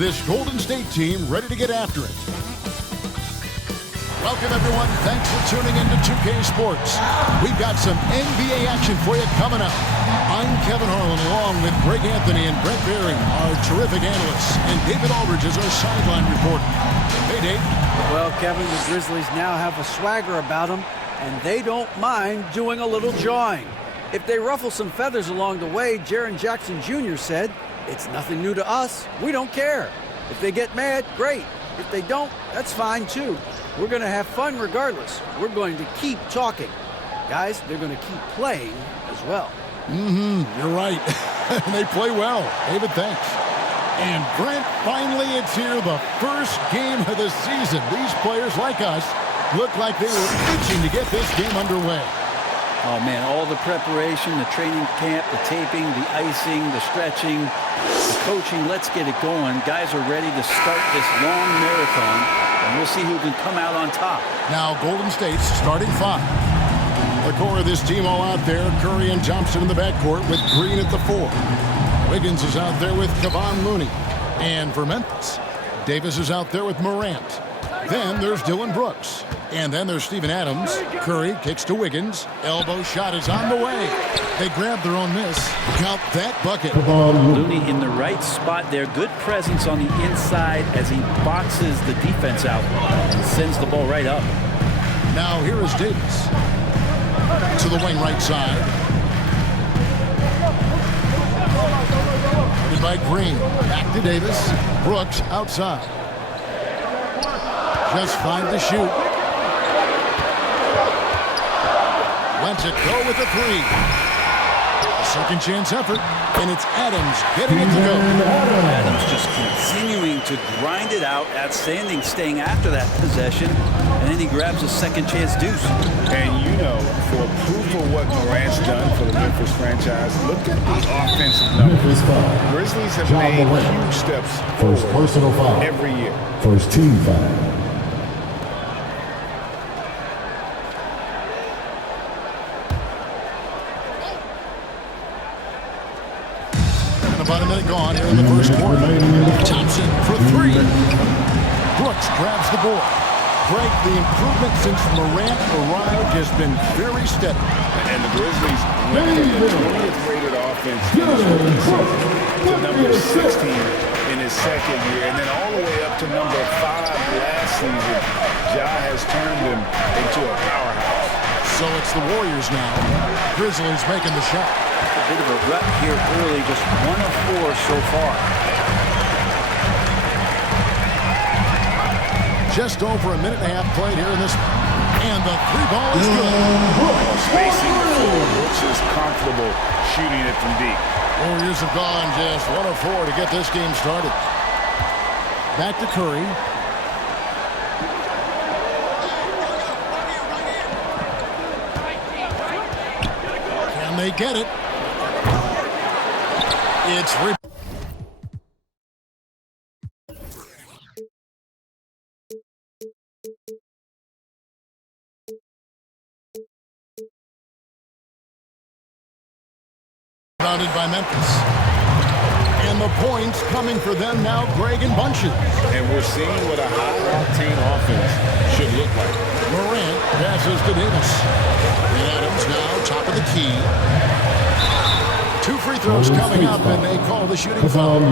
this Golden State team ready to get after it. Welcome, everyone. Thanks for tuning in to 2K Sports. We've got some NBA action for you coming up. I'm Kevin Harlan, along with Greg Anthony and Brett Berry, our terrific analysts, and David Aldridge is our sideline reporter. Hey, Dave. Well, Kevin, the Grizzlies now have a swagger about them, and they don't mind doing a little jawing. If they ruffle some feathers along the way, Jaren Jackson Jr. said, "It's nothing new to us. We don't care. If they get mad, great. If they don't, that's fine too. We're going to have fun regardless. We're going to keep talking." Guys, they're going to keep playing as well. You're right. They play well. David, thanks. And Brent, finally it's here, the first game of the season. These players, like us, look like they were itching to get this game underway. Oh, man, all the preparation, the training camp, the taping, the icing, the stretching, the coaching, let's get it going. Guys are ready to start this long marathon, and we'll see who can come out on top. Now, Golden State's starting five. The core of this team all out there, Curry and Thompson in the backcourt with Green at the 4. Wiggins is out there with Kevon Looney. And for Memphis, Davis is out there with Morant. Then there's Dylan Brooks. And then there's Steven Adams. Curry kicks to Wiggins. Elbow shot is on the way. They grab their own miss. Count that bucket. Looney in the right spot there. Good presence on the inside as he boxes the defense out and sends the ball right up. Now here is Davis. To the wing right side. Headed by Green. Back to Davis. Brooks outside. Just 5 to shoot. Lets it go with the 3. A second chance effort, and it's Adams getting it to go. Adams just continuing to grind it out. Outstanding staying after that possession. And then he grabs a second chance deuce. And you know, for proof of what Morant's done for the Memphis franchise, look at the offensive numbers. Grizzlies have made huge steps forward every year. First team foul. About a minute gone here in the first quarter. Thompson for 3. Brooks grabs the board. Greg, the improvement since Morant arrived has been very steady. And the Grizzlies went from the 20th rated offense in his rookie season to number 16 in his second year, and then all the way up to number 5 last season. Ja has turned them into a powerhouse. So it's the Warriors now. Grizzlies making the shot. A bit of a rut here early, just 1 of 4 so far. Just over a minute and a half played here in this. And the 3-ball is good. Spacing the floor. Brooks is comfortable shooting it from deep. Warriors have gone just 1 of 4 to get this game started. Back to Curry. Can they get it? It's rebounded by Memphis. And the points coming for them now, Greg in bunches. And we're seeing what a high-octane offense should look like. Morant passes to Davis. And Adams now top of the key. 2 free throws coming up, and they call the shooting foul.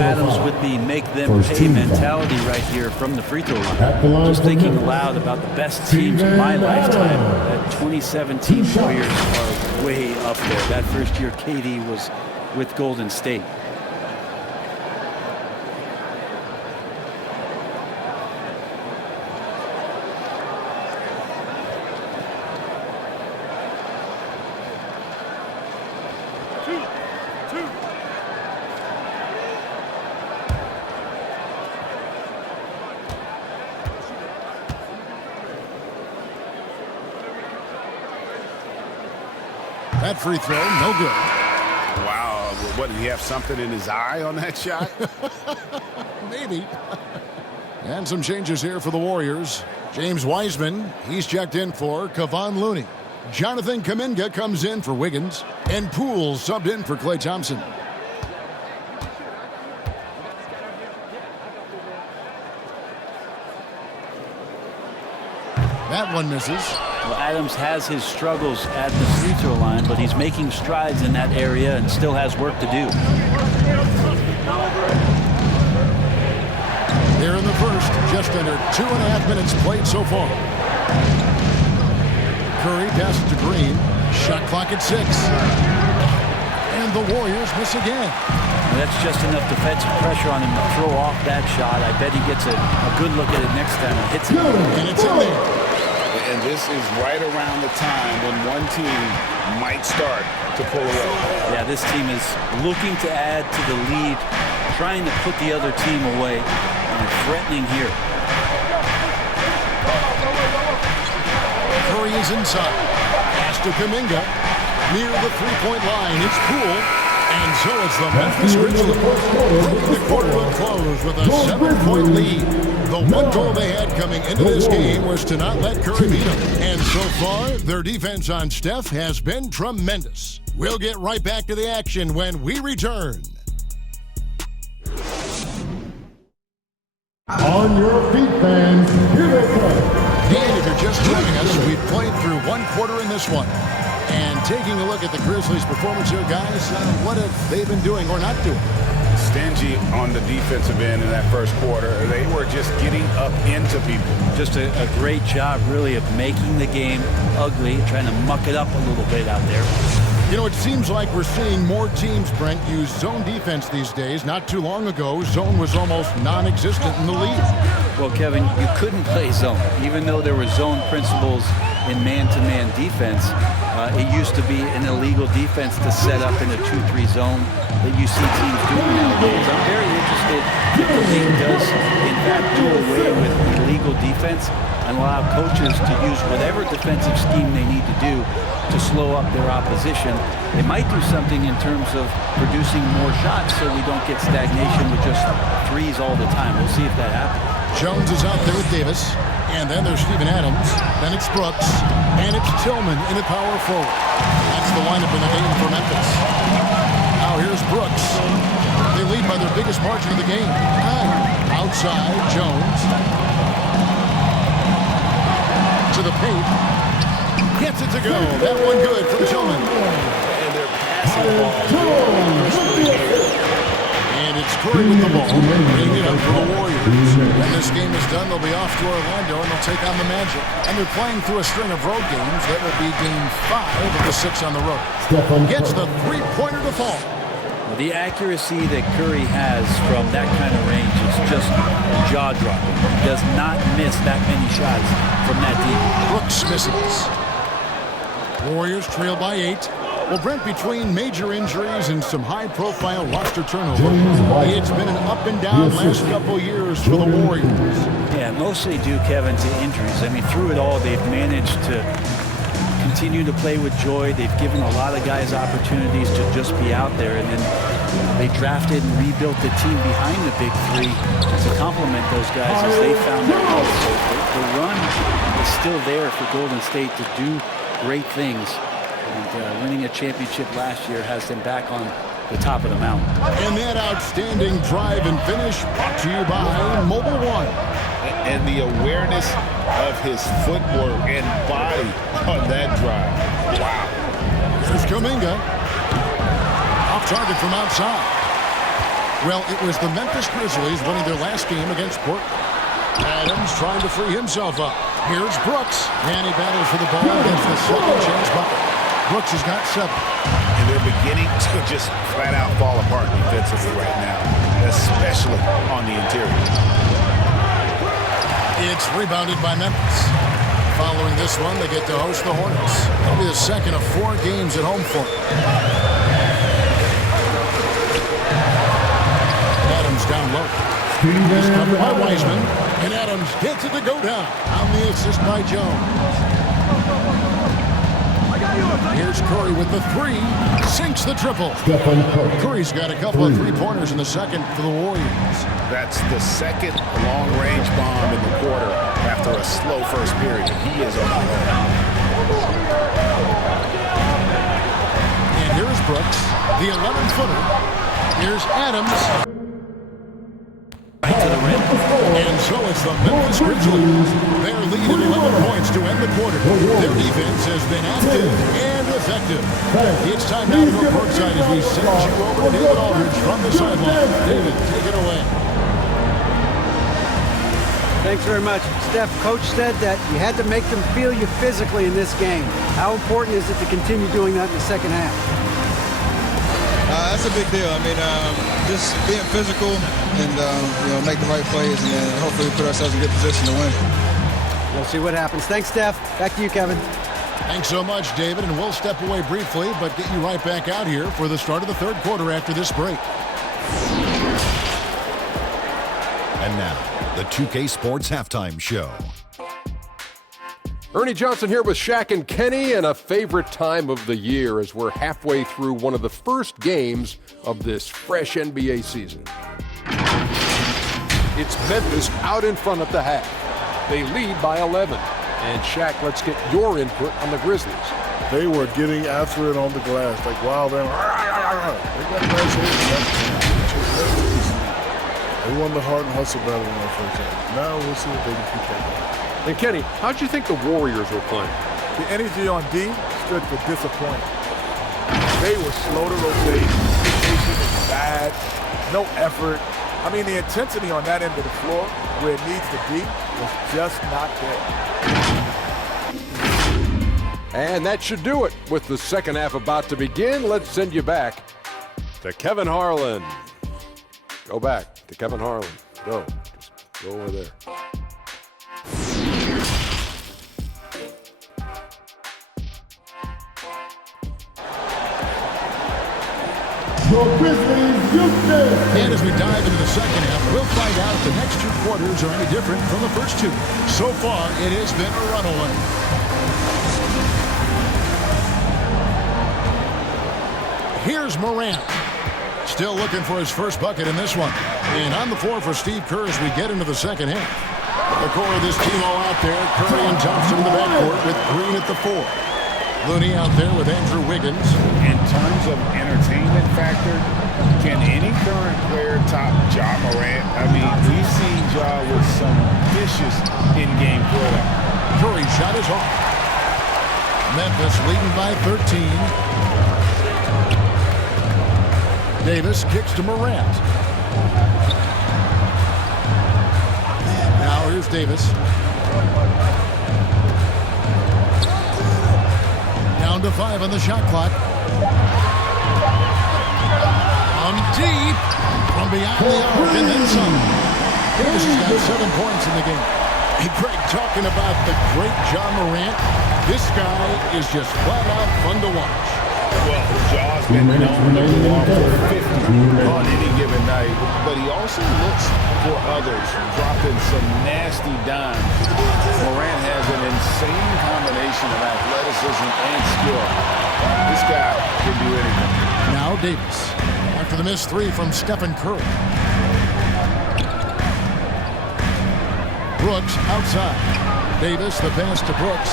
Adams with the make-them-pay mentality right here from the free throw line. Just thinking aloud about the best teams in my lifetime. That 2017 Warriors are way up there. That first year KD was with Golden State. That free throw, no good. Wow, what, did he have something in his eye on that shot? Maybe. And some changes here for the Warriors. James Wiseman, he's checked in for Kevon Looney. Jonathan Kuminga comes in for Wiggins. And Poole subbed in for Klay Thompson. That one misses. Well, Adams has his struggles at the free throw line, but he's making strides in that area and still has work to do. Here in the first, just under 2.5 minutes played so far. Curry passes to Green. Shot clock at 6. And the Warriors miss again. That's just enough defensive pressure on him to throw off that shot. I bet he gets a good look at it next time and hits it. And it's in there. And this is right around the time when one team might start to pull away. Yeah, this team is looking to add to the lead, trying to put the other team away, and threatening here. Curry is inside. Pass to Kuminga. Near the three-point line, it's Poole. And so it's the Memphis Grizzlies bringing the quarter to a close with a 7-point lead. The one goal they had coming into this game was to not let Curry beat them. And so far, their defense on Steph has been tremendous. We'll get right back to the action when we return. On your feet, fans, here they come. And if you're just joining us, we've played through one quarter in this one. And taking a look at the Grizzlies' performance here, guys, what have they been doing or not doing? Stingy on the defensive end in that first quarter. They were just getting up into people. Just a great job, really, of making the game ugly, trying to muck it up a little bit out there. You know, it seems like we're seeing more teams, Brent, use zone defense these days. Not too long ago, zone was almost non-existent in the league. Well, Kevin, you couldn't play zone. Even though there were zone principles in man-to-man defense, it used to be an illegal defense to set up in a 2-3 zone that you see teams doing nowadays. I'm very interested if the league does, in fact, do away with illegal defense and allow coaches to use whatever defensive scheme they need to do to slow up their opposition. They might do something in terms of producing more shots so we don't get stagnation with just threes all the time. We'll see if that happens. Jones is out there with Davis. And then there's Steven Adams. Then it's Brooks. And it's Tillman in the power forward. That's the lineup in the game for Memphis. Now here's Brooks. They lead by their biggest margin of the game. Outside, Jones. To the paint. Gets it to go. That one good from Tillman. And they're passing the ball. And it's Curry with the ball. Bringing it up for the Warriors. When this game is done, they'll be off to Orlando and they'll take on the Magic. And they're playing through a string of road games. That will be game 5 of the 6 on the road. Gets the three-pointer to fall. Well, the accuracy that Curry has from that kind of range is just jaw-dropping. He does not miss that many shots from that deep. Brooks misses. Warriors trail by 8. Well, Brent, between major injuries and some high-profile roster turnover, it's been an up-and-down last couple years for the Warriors. Yeah, mostly due, Kevin, to injuries. I mean, through it all, they've managed to continue to play with joy. They've given a lot of guys opportunities to just be out there, and then they drafted and rebuilt the team behind the big three to complement those guys as they found their health. So the run is still there for Golden State to do great things. And winning a championship last year has them back on the top of the mountain. And that outstanding drive and finish brought to you by Mobile One. And the awareness of his footwork and body on that drive. Wow. There's Kuminga. Off target from outside. Well, it was the Memphis Grizzlies winning their last game against Portland. Adams trying to free himself up. Here's Brooks. And he battles for the ball against the second chance bucket. Brooks has got 7. And they're beginning to just flat out fall apart defensively right now, especially on the interior. It's rebounded by Memphis. Following this one, they get to host the Hornets. It'll be the second of 4 games at home for them. Adams down low. He's covered by Wiseman. And Adams gets it to go down on the assist by Jones. Here's Curry with the 3. Sinks the triple. Curry's got a couple of 3-pointers in the second for the Warriors. That's the second long-range bomb in the quarter after a slow first period. He is on the roll. And here's Brooks, the 11-footer. Here's Adams. to the rim. And so it's the Memphis Grizzlies. Their lead at 11 points to end the quarter. Their defense has been active and effective. It's time now to go courtside as we send you over to David Aldridge from the sideline. David, take it away. Thanks very much. Steph, Coach said that you had to make them feel you physically in this game. How important is it to continue doing that in the second half? That's a big deal. I mean, just being physical and, make the right plays and then hopefully put ourselves in a good position to win. We'll see what happens. Thanks, Steph. Back to you, Kevin. Thanks so much, David, and we'll step away briefly, but get you right back out here for the start of the third quarter after this break. And now, the 2K Sports Halftime Show. Ernie Johnson here with Shaq and Kenny, and a favorite time of the year as we're halfway through one of the first games of this fresh NBA season. It's Memphis out in front at the half. They lead by 11. And Shaq, let's get your input on the Grizzlies. They were getting after it on the glass, like wild and they got a nice hit. They won the heart and hustle battle in our first half. Now we'll see if they can keep that going. And Kenny, how'd you think the Warriors were playing? The energy on D stood for disappointment. They were slow to rotate. Rotation is bad. No effort. I mean, the intensity on that end of the floor, where it needs to be, was just not there. And that should do it. With the second half about to begin, let's send you back to Kevin Harlan. Go back to Kevin Harlan. Go. Just go over there. And as we dive into the second half, we'll find out if the next two quarters are any different from the first two. So far, it has been a runaway. Here's Morant. Still looking for his first bucket in this one. And on the floor for Steve Kerr as we get into the second half. The core of this team all out there. Curry and Thompson in the backcourt with Green at the 4. Looney out there with Andrew Wiggins. In terms of entertainment factor, can any current player top Ja Morant? I mean, we've seen Ja with some vicious in-game play. Curry shot is off. Memphis leading by 13. Davis kicks to Morant. Now here's Davis. Down to 5 on the shot clock. From deep. From beyond the arc and then some. Davis has got 7 points in the game. Hey, Greg, talking about the great Ja Morant, this guy is just flat out fun to watch. Well, Ja's been known to go off for 50 on any given night, but he also looks for others, dropping some nasty dimes. Morant has an insane combination of athleticism and skill. This guy can do anything. Now Davis, after the missed 3 from Stephen Curry. Brooks outside. Davis, the pass to Brooks.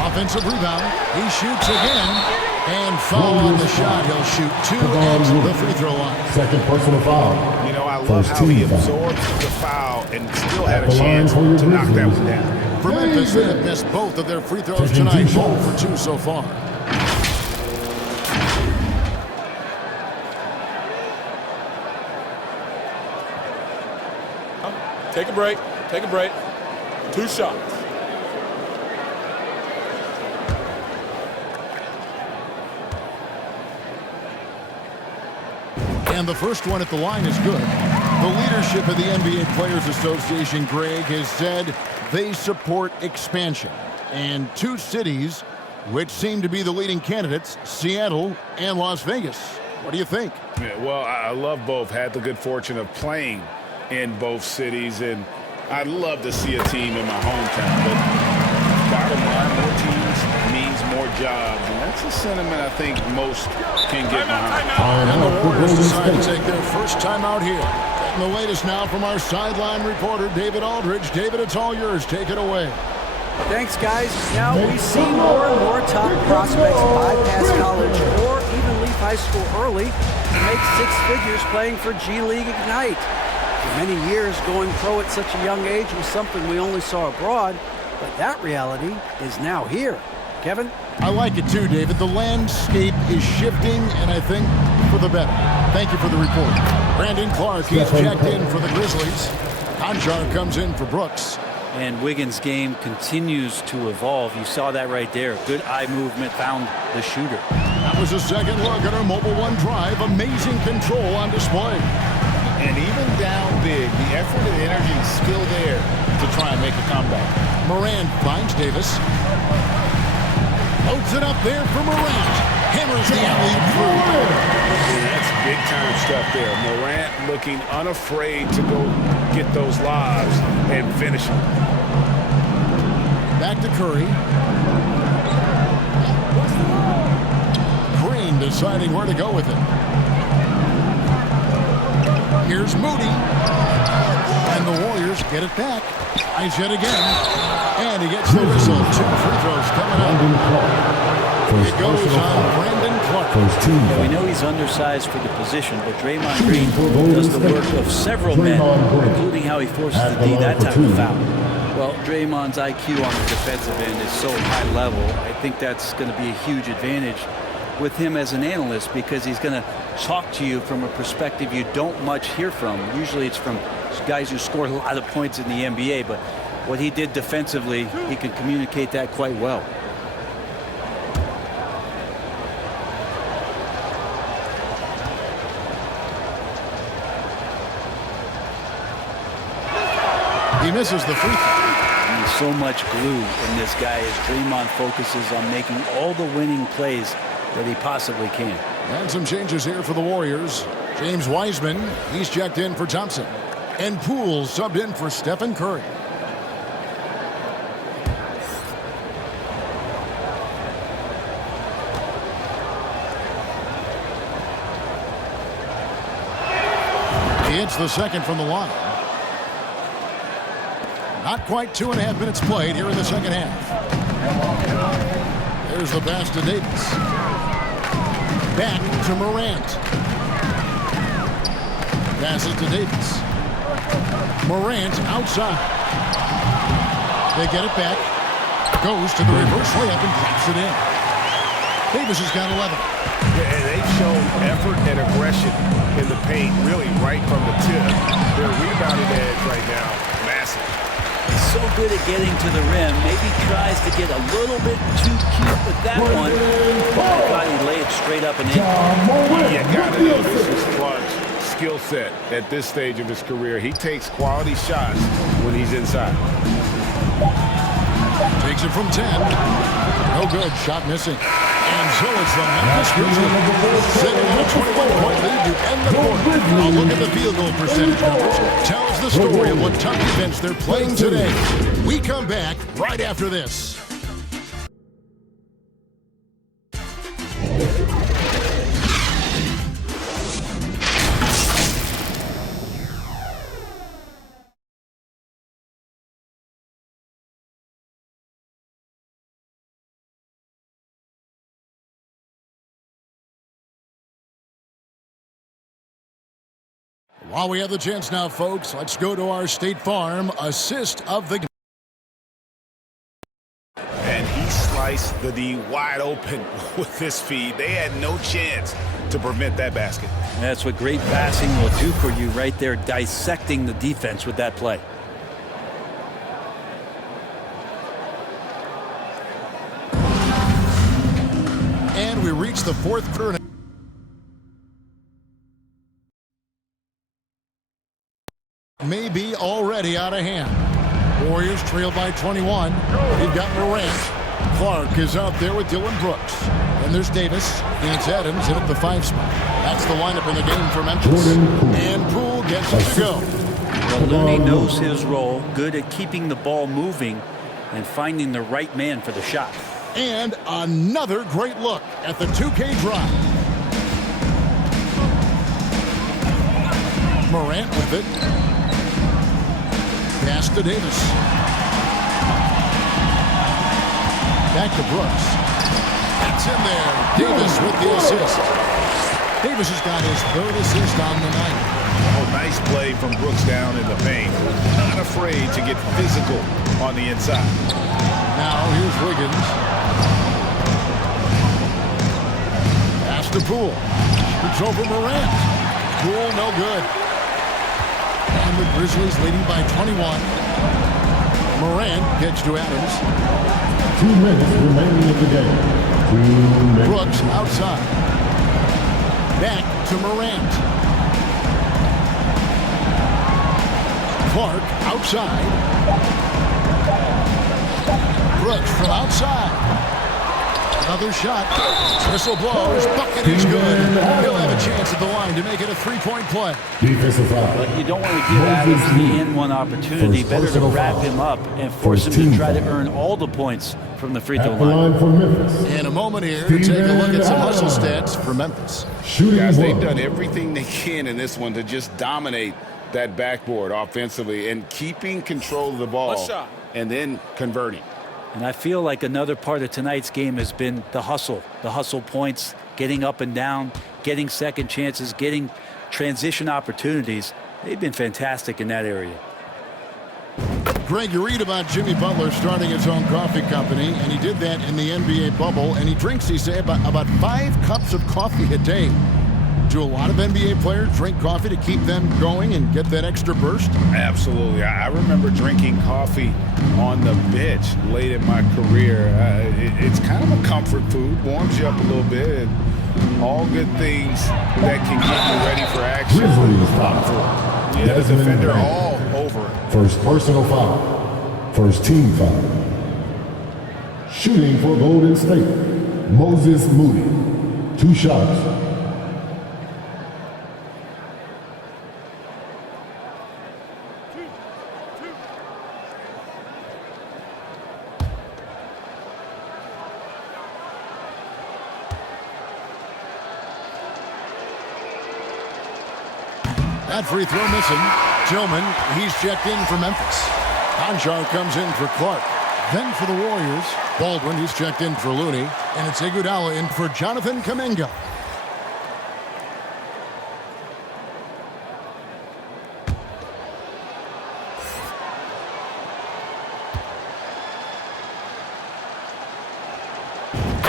Offensive rebound. He shoots again. And foul on the shot. He'll shoot 2 at the free throw line. Second personal foul. You know, I love how he absorbed the foul and still had a chance to knock that one down. For Memphis, they have missed both of their free throws tonight. 0 for 2 so far. Take a break. Take a break. 2 shots. And the first one at the line is good. The leadership of the NBA Players Association, Greg, has said they support expansion. And 2 cities which seem to be the leading candidates, Seattle and Las Vegas. What do you think? Yeah, well, I love both. Had the good fortune of playing in both cities, and I'd love to see a team in my hometown. But bottom line, more teams means more jobs, and that's a sentiment I think most can get behind. And the Warriors decide to take their first time out here. And the latest now from our sideline reporter, David Aldridge. David, it's all yours. Take it away. Thanks, guys. Now we see more and more top prospects bypass college or even leave high school early to make 6 figures playing for G League Ignite. For many years, going pro at such a young age was something we only saw abroad, but that reality is now here. Kevin? I like it too, David. The landscape is shifting, and I think for the better. Thank you for the report. Brandon Clark, he's checked in for the Grizzlies. Conjar comes in for Brooks. And Wiggins' game continues to evolve. You saw that right there. Good eye movement, found the shooter. That was a second look at our Mobile One drive. Amazing control on display. And even down big, the effort and energy is still there to try and make a comeback. Morant finds Davis. Loads it up there for Morant. Hammers the alley through. And that's big-time stuff there. Morant looking unafraid to go get those lobs and finish them. Back to Curry. Green deciding where to go with it. Here's Moody. And the Warriors get it back. Eyes yet again. And he gets the whistle. 2 free throws coming up. It goes on Brandon Clark. We know he's undersized for the position, but Draymond Green does the work of several men, including how he forces the D that type of foul. Well, Draymond's IQ on the defensive end is so high level. I think that's going to be a huge advantage with him as an analyst, because he's going to talk to you from a perspective you don't much hear from. Usually it's from guys who scored a lot of points in the NBA, but what he did defensively, he can communicate that quite well. He misses the free throw. There's so much glue in this guy as Draymond focuses on making all the winning plays that he possibly can. And some changes here for the Warriors. James Wiseman, he's checked in for Thompson. And Poole subbed in for Stephen Curry. He hits the second from the line. Not quite 2.5 minutes played here in the second half. There's the pass to Davis. Back to Morant. Passes to Davis. Morant outside. They get it back. Goes to the reverse layup and drops it in. Davis has got 11. And they've shown effort and aggression in the paint, really right from the tip. Their rebounding edge right now, massive. So good at getting to the rim. Maybe tries to get a little bit too cute with that one. But he lay it straight up and in. You got to know this is Clark's skill set at this stage of his career. He takes quality shots when he's inside. Takes it from 10. No good. Shot missing. And so it's the Memphis Grizzlies sitting on a 21-point lead to end the quarter. A look at the field goal percentage numbers tells the story of what tough defense they're playing today. We come back right after this. While we have the chance now, folks, let's go to our State Farm assist of the game. And he sliced the D wide open with this feed. They had no chance to prevent that basket. That's what great passing will do for you right there, dissecting the defense with that play. And we reach the fourth quarter. Maybe already out of hand. Warriors trail by 21. We've got Morant. Clark is out there with Dylan Brooks. And there's Davis. It's Adams in at the 5 spot. That's the lineup in the game for Memphis. And Poole gets it to go. Well, Looney knows his role, good at keeping the ball moving and finding the right man for the shot. And another great look at the 2K drive. Morant with it. Pass to Davis. Back to Brooks. It's in there. Davis with the assist. Davis has got his third assist on the night. Oh, nice play from Brooks down in the paint. Not afraid to get physical on the inside. Now here's Wiggins. Pass to Poole. It's over Morant. Poole no good. And the Grizzlies leading by 21. Morant gets to Adams. 2 minutes remaining in the game. 2 minutes. Brooks outside. Back to Morant. Clark outside. Brooks from outside. Another shot. Whistle blows. Bucket is good. He'll have a chance at the line to make it a three-point play. Defensive foul. But you don't want to give Adams the N1 opportunity. Better to wrap him up and force him to try to earn all the points from the free throw At the line for Memphis. In a moment here, to take a look at some hustle stats for Memphis. Shooting Guys, they've one. done everything they can in this one to just dominate that backboard offensively and keeping control of the ball and then converting. And I feel like another part of tonight's game has been the hustle points, getting up and down, getting second chances, getting transition opportunities. They've been fantastic in that area. Greg, you read about Jimmy Butler starting his own coffee company, and he did that in the NBA bubble, and he drinks, he say, about 5 cups of coffee a day. Do a lot of NBA players drink coffee to keep them going and get that extra burst? Absolutely. I remember drinking coffee on the bench late in my career. It's kind of a comfort food, warms you up a little bit, and all good things that can get you ready for action. Grizzlies foul. Yeah, the defender all over it. First personal foul. First team foul. Shooting for Golden State. Moses Moody. 2 shots. That free throw missing. Tillman, he's checked in for Memphis. Conchar comes in for Clark. Then for the Warriors, Baldwin, he's checked in for Looney. And it's Iguodala in for Jonathan Kuminga.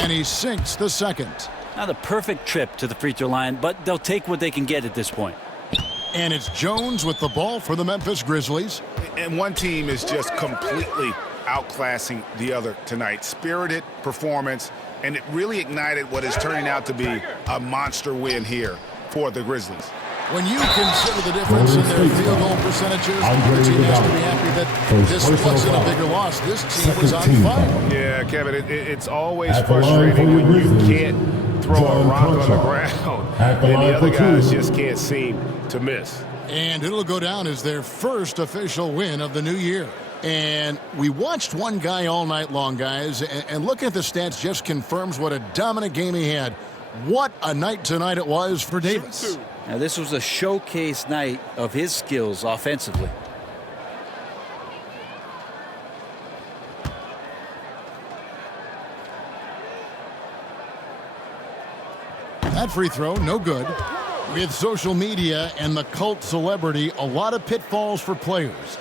And he sinks the second. Not a perfect trip to the free throw line, but they'll take what they can get at this point. And it's Jones with the ball for the Memphis Grizzlies. And one team is just completely outclassing the other tonight. Spirited performance, and it really ignited what is turning out to be a monster win here for the Grizzlies. When you consider the difference in their field goal percentages, the team has to be happy that this wasn't a bigger loss. This team was on fire. Yeah, Kevin, it's always frustrating when you can't throw a rock on the ground and the other guys just can't seem to miss. And it'll go down as their first official win of the new year. And we watched one guy all night long, guys, and looking at the stats just confirms what a dominant game he had. What a night tonight it was for Davis. Now, this was a showcase night of his skills offensively. That free throw, no good. With social media and the cult celebrity, a lot of pitfalls for players.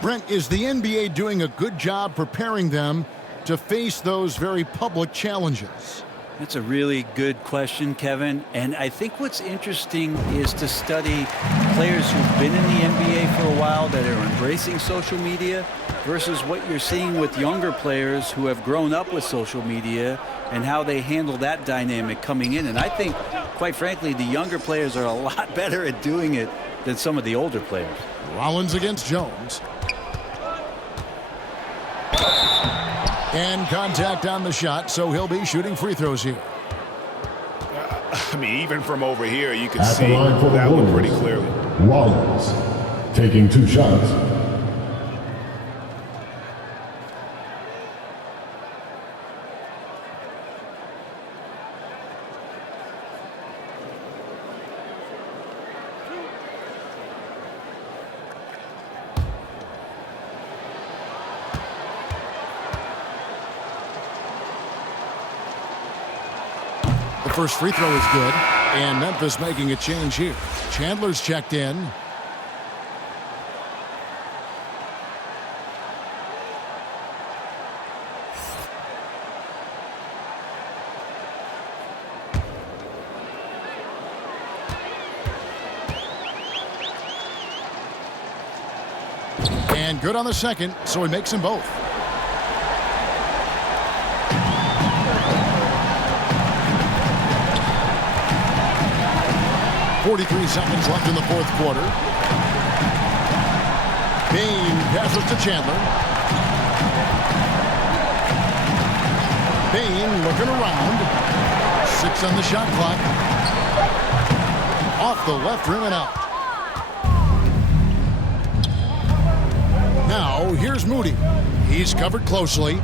Brent, is the NBA doing a good job preparing them to face those very public challenges? That's a really good question, Kevin. And I think what's interesting is to study players who've been in the NBA for a while that are embracing social media versus what you're seeing with younger players who have grown up with social media and how they handle that dynamic coming in. And I think, quite frankly, the younger players are a lot better at doing it than some of the older players. Rollins against Jones. And contact on the shot, so he'll be shooting free throws here. I mean, even from over here, you can see that one pretty clearly. Rollins taking 2 shots. First free throw is good, and Memphis making a change here. Chandler's checked in. And good on the second, so he makes them both. .43 seconds left in the fourth quarter. Bain passes to Chandler. Bain looking around. 6 on the shot clock. Off the left rim and out. Now, here's Moody. He's covered closely.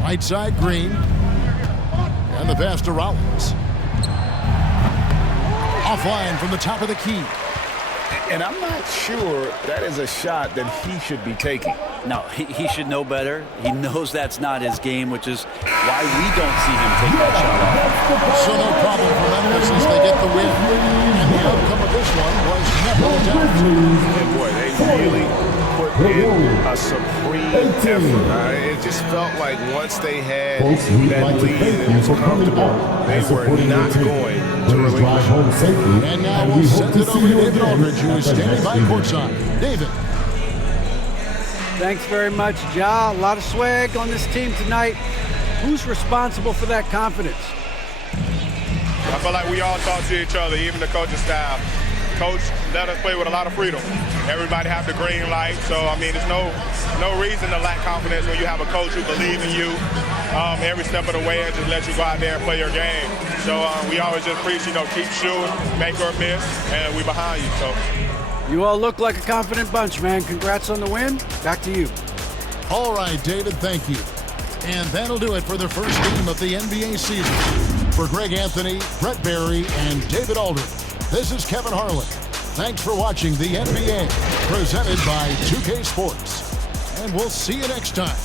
Right side, Green. And the pass to Rollins. Offline from the top of the key. And I'm not sure that is a shot that he should be taking. No, he should know better. He knows that's not his game, which is why we don't see him take that shot off. So no problem for Memphis as they get the win. And the outcome of this one was never a doubt. And boy, they really put in a supreme effort. It just felt like once they had that lead and it was comfortable, they were not going to relinquish. And now we'll send it over to David Aldridge, who is standing by courtside. David. Thanks very much, Ja. A lot of swag on this team tonight. Who's responsible for that confidence? I feel like we all talk to each other, even the coaching staff. Coach let us play with a lot of freedom. Everybody have the green light, so I mean, there's no reason to lack confidence when you have a coach who believes in you every step of the way and just let you go out there and play your game. So we always just preach, keep shooting, make or miss, and we behind you. So. You all look like a confident bunch, man. Congrats on the win. Back to you. All right, David, thank you. And that'll do it for the first game of the NBA season. For Greg Anthony, Brett Barry, and David Aldridge, this is Kevin Harlan. Thanks for watching the NBA, presented by 2K Sports. And we'll see you next time.